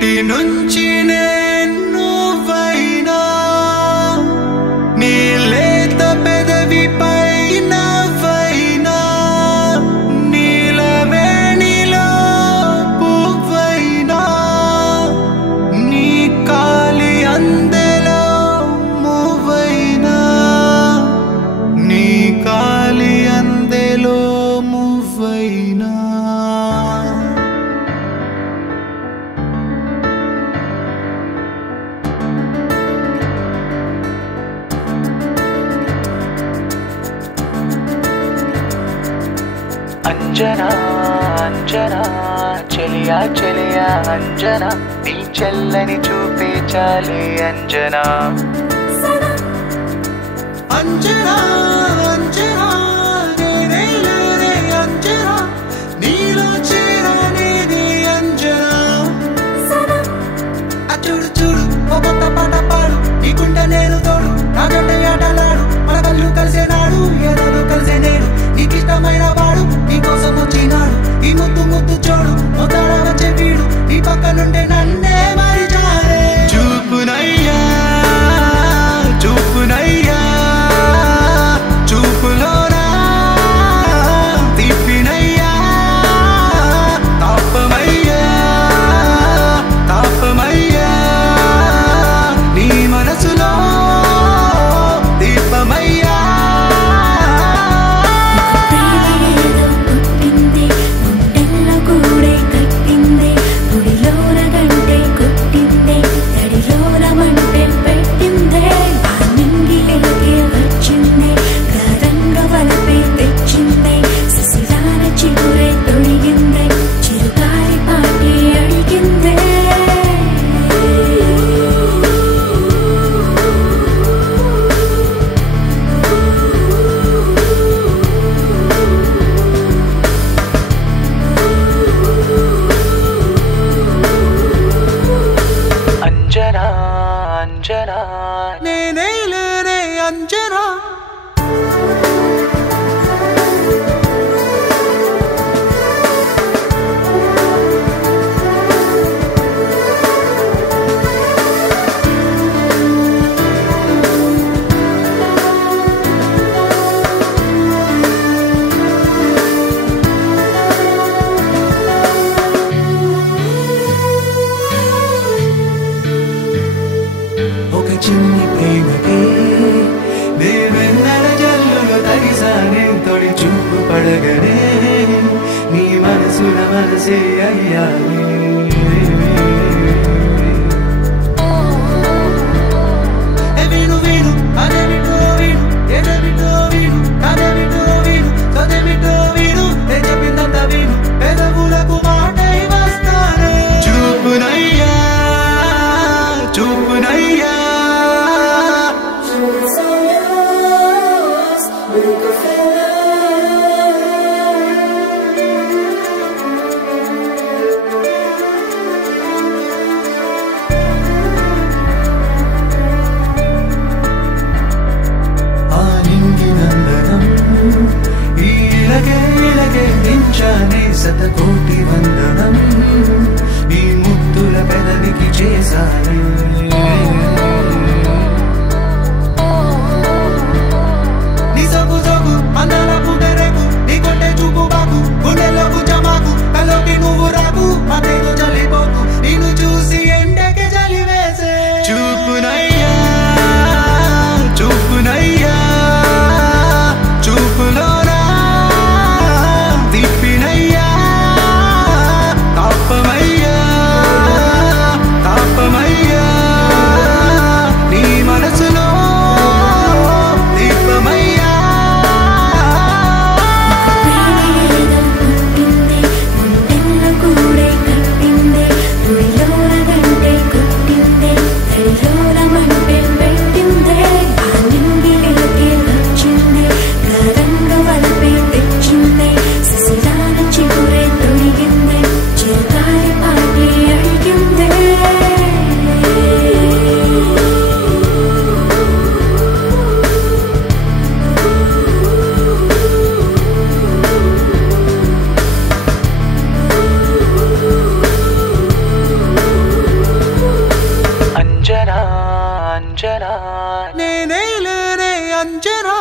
నేటి నుంచి నువ్వైనా నీ లేత పెదవిపై నవ్వైనా నీలవేణిలో పువ్వైనా నీ కాలి అందెలో మువ్వైనా నీ కాలి అందెలో మువ్వైనా అంజనా అంజనా చెలియా చెలియా అంజనా నీ చెల్లని చూపే చాలే అంజనా అంజనా అంజనా నేనే లేనే అంజనా నీలో చేరనేది అంజనా చూడు చూడు ఓ కొత్త పాట పాడు నీకుంటే నేను తోడు నా జంట ఆటలాడు మన కళ్ళు కలిసే నాడు ఏదో కలిసే నేడు నీకిష్టమైన వాడు నీ కోసం వచ్చినాడు ఈ ముద్దు ముద్దు చూడు ముద్దాడ వచ్చే వీడు నీ పక్కనుండే నన్నే మరిచారే చూపునయ్యా చూపునయ్యా చూపులోనా తీపినయ్యా తాపమయ్యా తాపమయ్యా నీ మనసులో దీపమయ్యా అంజనా అంజనా నేనే లేనే అంజనా ఒక చిన్ని ప్రేమకి దేవెన్నెల జల్లులో తగిసానే తొడి చూపు పడగనే నీ మనసున మనసే అయ్యానే విను విను అదేమిటో విను ఎదేమిటో విను అదేమిటో విను చదేమిటో విను నేను చెప్పిందంత విను పెదవులకు మాటై వస్తానే చూపునయ్యా చూపునయ్యా అంజనా నేనే లేనే అంజనా